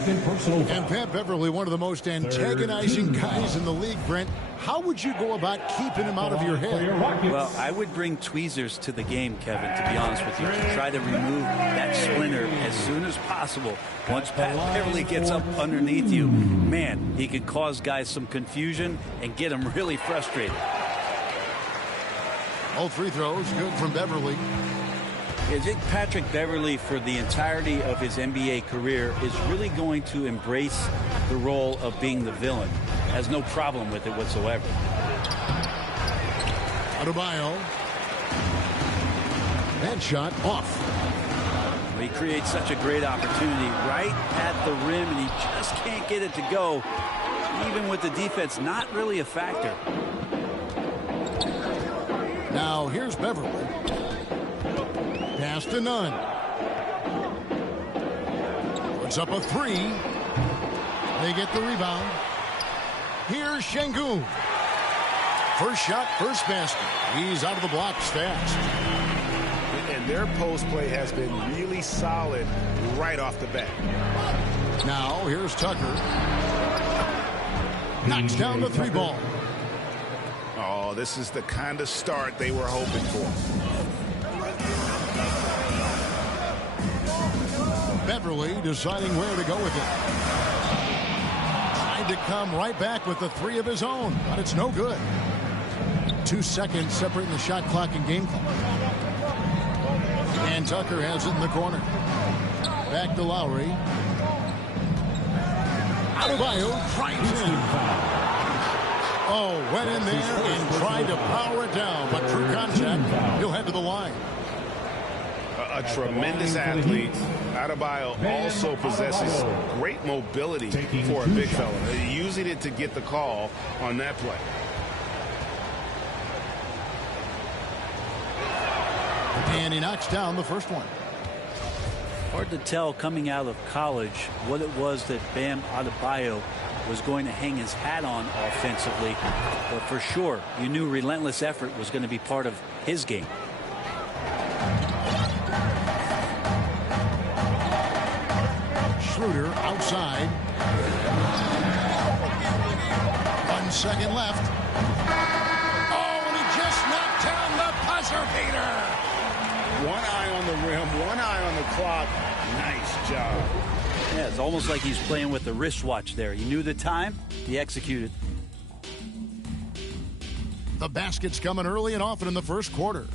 And Pat Beverly, one of the most antagonizing guys in the league, Brent. How would you go about keeping him out of your head? Well, I would bring tweezers to the game, Kevin, to be honest with you, to try to remove that splinter as soon as possible. Once Pat Beverly gets up underneath you, man, he could cause guys some confusion and get them really frustrated. All free throws, good from Beverly. I think Patrick Beverly, for the entirety of his NBA career, is really going to embrace the role of being the villain. Has no problem with it whatsoever. Adebayo. That shot off. He creates such a great opportunity right at the rim, and he just can't get it to go, even with the defense not really a factor. Now here's Beverly. Pass to none. Puts up a three. They get the rebound. Here's Şengün. First shot, first basket. He's out of the blocks fast. And their post play has been really solid right off the bat. Now here's Tucker. Knocks down the three ball. Oh, this is the kind of start they were hoping for. Beverly deciding where to go with it. Trying to come right back with the three of his own, but it's no good. 2 seconds separating the shot clock and game clock. And Tucker has it in the corner. Back to Lowry. Adebayo drives in. Oh, went in there and tried to power it down, but true contact, he'll head to the line. A tremendous athlete. Adebayo also possesses great mobility for a big fella, using it to get the call on that play. And he knocks down the first one. Hard to tell coming out of college what it was that Bam Adebayo was going to hang his hat on offensively. But for sure, you knew relentless effort was going to be part of his game. Schroeder outside. 1 second left. Oh, and he just knocked down the buzzer beater. One eye on the rim, one eye on the clock. Nice job. Yeah, it's almost like he's playing with the wristwatch there. He knew the time, he executed. The basket's coming early and often in the first quarter.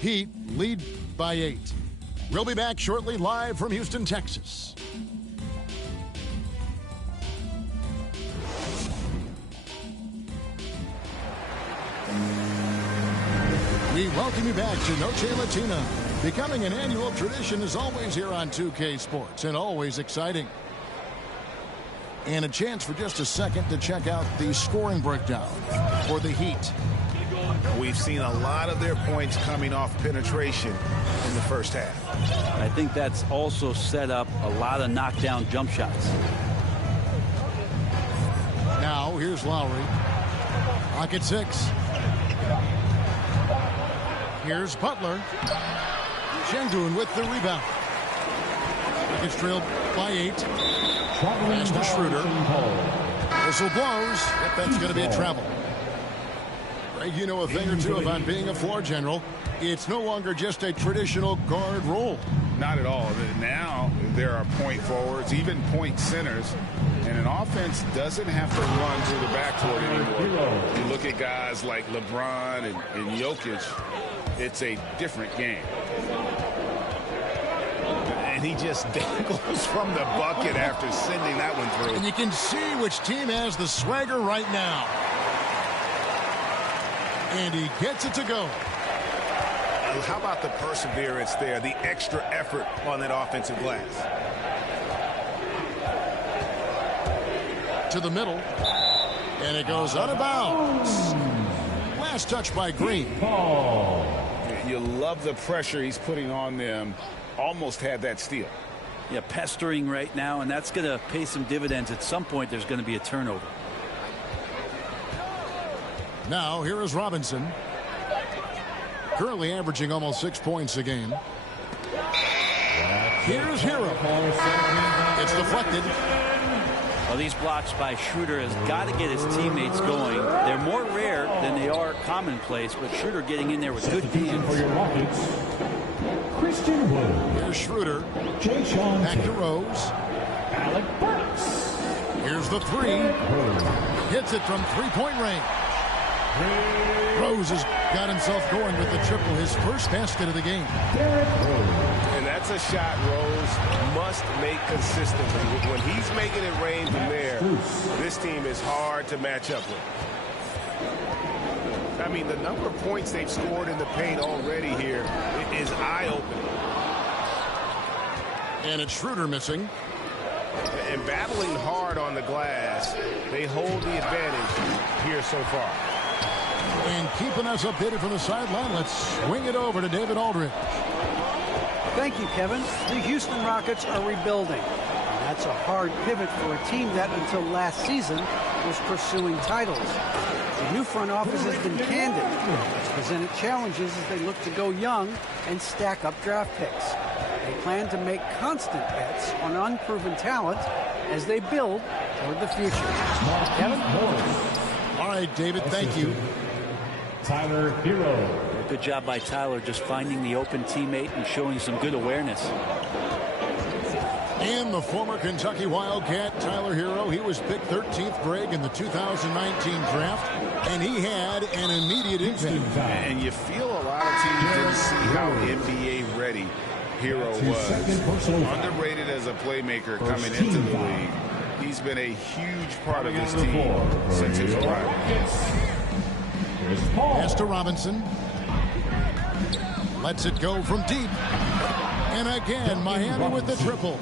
Heat lead by 8. We'll be back shortly, live from Houston, Texas. We welcome you back to Noche Latina. Becoming an annual tradition is always here on 2K Sports and always exciting. And a chance for just a second to check out the scoring breakdown for the Heat. We've seen a lot of their points coming off penetration in the first half. I think that's also set up a lot of knockdown jump shots. Now here's Lowry. Pocket 6. Here's Butler. Şengün with the rebound. It's trailed by 8. Pass to Schroeder. Whistle blows. Yep, that's going to be a travel. Greg, you know a thing or two about being a floor general. It's no longer just a traditional guard role. Not at all. Now there are point forwards, even point centers, and an offense doesn't have to run to the backcourt anymore. You look at guys like LeBron and Jokic, it's a different game. And he just dangles from the bucket after sending that one through. And you can see which team has the swagger right now. And he gets it to go. How about the perseverance there, the extra effort on that offensive glass? To the middle. And it goes out of bounds. Last touch by Green. You love the pressure he's putting on them. Almost had that steal. Yeah, pestering right now, and that's going to pay some dividends. At some point, there's going to be a turnover. Now, here is Robinson. Currently averaging almost 6 points a game. Here's Hero. It's deflected. Well, these blocks by Schroeder has got to get his teammates going. They're more rare than they are commonplace, but Schroeder getting in there with good hands. For your Rockets, Christian Wood. Here's Schroeder. Jay-Sean Back to Rose. Alec Burks. Here's the three. Hits it from three-point range. Rose has got himself going with the triple, his first basket of the game. And that's a shot Rose must make consistently. When he's making it rain from there, this team is hard to match up with. I mean, the number of points they've scored in the paint already here is eye-opening. And it's Schroeder missing. And battling hard on the glass, they hold the advantage here so far. And keeping us updated from the sideline, let's swing it over to David Aldridge. Thank you, Kevin. The Houston Rockets are rebuilding. And that's a hard pivot for a team that until last season was pursuing titles. The new front office has been candid. It's presented challenges as they look to go young and stack up draft picks. They plan to make constant bets on unproven talent as they build toward the future. Kevin? All right, David, thank you. Tyler Hero. Good job by Tyler just finding the open teammate and showing some good awareness. And the former Kentucky Wildcat, Tyler Hero, he was picked 13th, Greg, in the 2019 draft, and he had an immediate impact. And you feel a lot of teams didn't see how NBA ready Hero was. Underrated as a playmaker coming into the league. He's been a huge part of this team since his arrival. Pass to Robinson. Lets it go from deep. And again, Miami with the triple.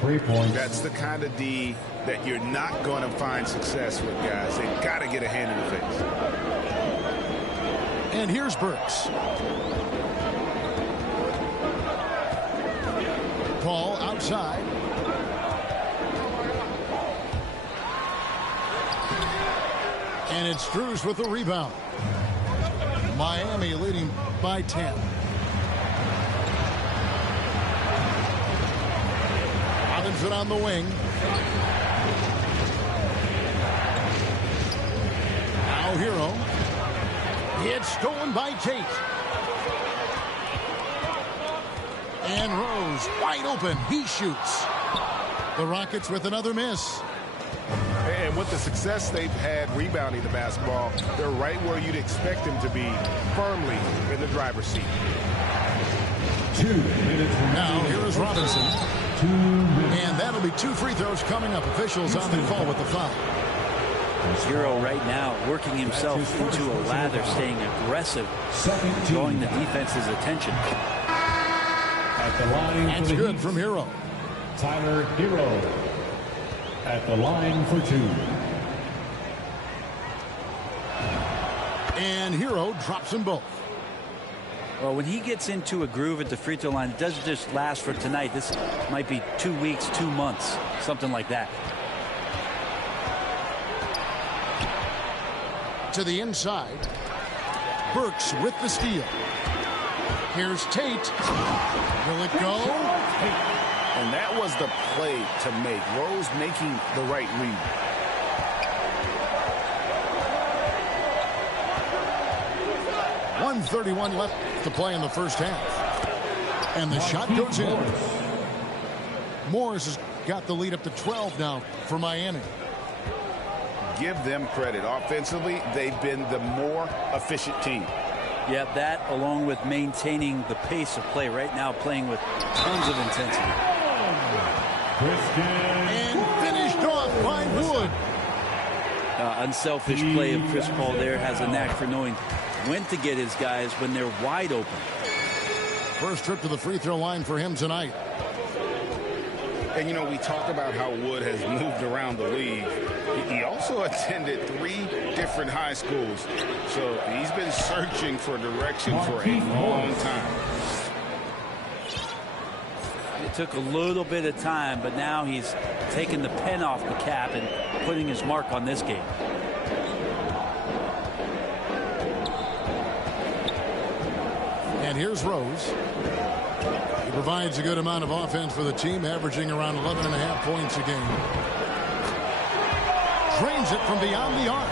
3 points. That's the kind of D that you're not going to find success with, guys. They've got to get a hand in the face. And here's Burks. Paul outside. And it's Strus with the rebound. Miami leading by 10. Robinson on the wing. Now Hero. It's stolen by Tate. And Rose wide open. He shoots. The Rockets with another miss. And with the success they've had rebounding the basketball, they're right where you'd expect them to be, firmly in the driver's seat. 2 minutes. Now here is Robinson. 2 minutes. And that'll be 2 free throws coming up. Officials on the call with the foul. Hero right now working himself into a lather, staying aggressive, drawing the defense's attention. At the line. That's good from Hero. Tyler Hero. At the line for 2. And Hero drops them both. Well, when he gets into a groove at the free throw line, it doesn't just last for tonight. This might be 2 weeks, 2 months, something like that. To the inside. Burks with the steal. Here's Tate. Will it go? And that was the play to make. Rose making the right read. .131 left to play in the first half. And the shot goes in. Morris has got the lead up to 12 now for Miami. Give them credit. Offensively, they've been the more efficient team. Yeah, that along with maintaining the pace of play right now, playing with tons of intensity. And finished off by Wood. Unselfish play of Chris Paul there, has a knack for knowing when to get his guys when they're wide open. First trip to the free throw line for him tonight. And, you know, we talk about how Wood has moved around the league. He also attended 3 different high schools. So he's been searching for direction for a long time. It took a little bit of time, but now he's taking the pen off the cap and putting his mark on this game. And here's Rose. He provides a good amount of offense for the team, averaging around 11.5 points a game. Drains it from beyond the arc.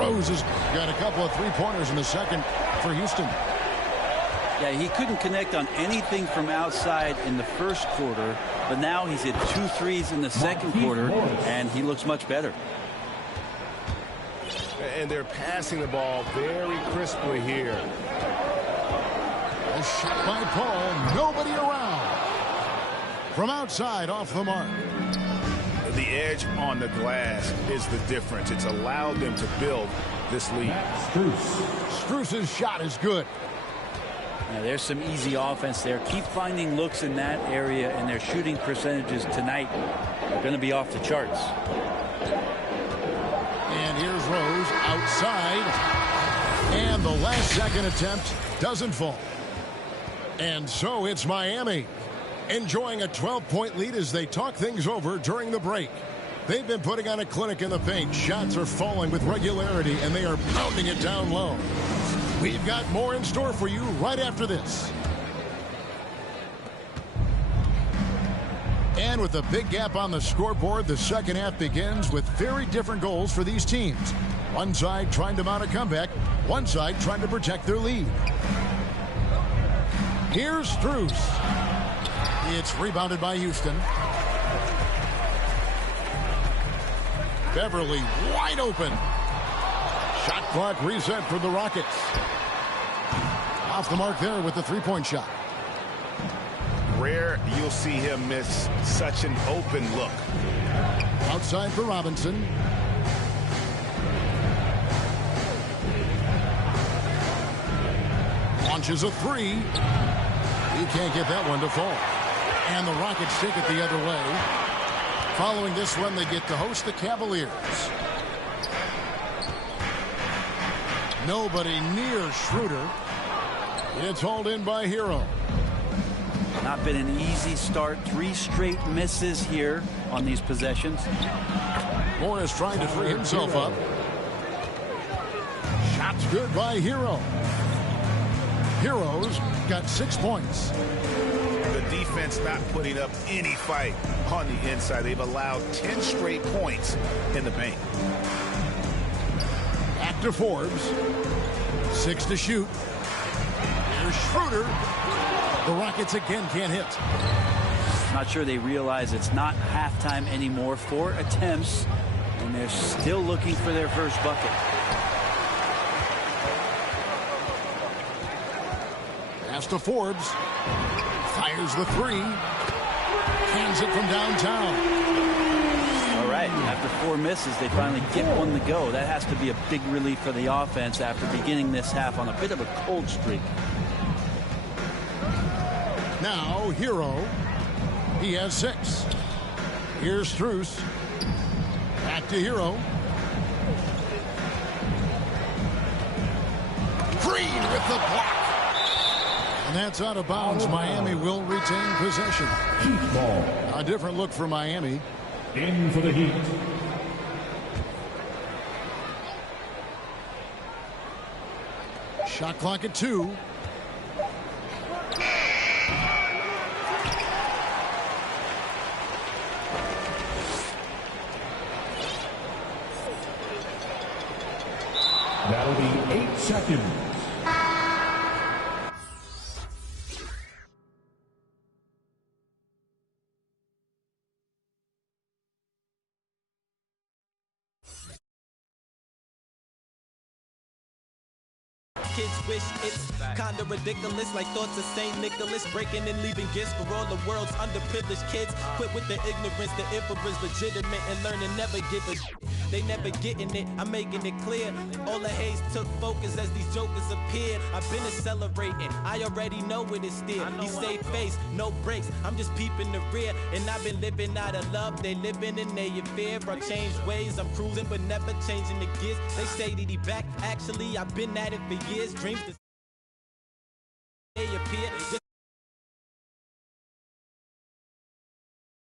Rose has got a couple of three-pointers in the second for Houston. Yeah, he couldn't connect on anything from outside in the first quarter, but now he's hit 2 threes in the second quarter, and he looks much better. And they're passing the ball very crisply here. A shot by Paul, nobody around. From outside, off the mark. The edge on the glass is the difference. It's allowed them to build this lead. Strus's shot is good. Now, there's some easy offense there. Keep finding looks in that area, and their shooting percentages tonight are going to be off the charts. And here's Rose outside. And the last second attempt doesn't fall. And so it's Miami, enjoying a 12-point lead as they talk things over during the break. They've been putting on a clinic in the paint. Shots are falling with regularity, and they are pounding it down low. We've got more in store for you right after this. And with a big gap on the scoreboard, the second half begins with very different goals for these teams. One side trying to mount a comeback, one side trying to protect their lead. Here's Strus. It's rebounded by Houston. Beverly wide open. Shot clock reset for the Rockets. Off the mark there with the three-point shot. Rare you'll see him miss such an open look. Outside for Robinson. Launches a three. He can't get that one to fall. And the Rockets take it the other way. Following this one, they get to host the Cavaliers. Nobody near Schroeder. It's hauled in by Hero. Not been an easy start. 3 straight misses here on these possessions. Morris trying to free himself up. Shots good by Hero. Hero's got 6 points. The defense not putting up any fight on the inside. They've allowed 10 straight points in the paint. Back to Forbes. 6 to shoot. Here's Schroeder. The Rockets again can't hit. Not sure they realize it's not halftime anymore. 4 attempts, and they're still looking for their first bucket. Pass to Forbes. Fires the three. Cans it from downtown. All right, after 4 misses, they finally get one to go. That has to be a big relief for the offense after beginning this half on a bit of a cold streak. Now, Hero. He has 6. Here's Strus. Back to Hero. Green with the block. And that's out of bounds. Miami will retain possession. Heat ball. A different look for Miami. In for the Heat. Shot clock at 2. That'll be 8 seconds. Kids wish it's kinda ridiculous, like thoughts of St. Nicholas breaking and leaving gifts for all the world's underprivileged kids. Quit with the ignorance, the emperor's legitimate and learning never give a they never getting it, I'm making it clear. All the haze took focus as these jokers appeared. I've been accelerating, I already know it is still. He stayed face, no breaks, I'm just peeping the rear. And I've been living out of love, they living in their fear. I changed ways, I'm cruising but never changing the gears. They say that he back, actually I've been at it for years. Dreams they appear.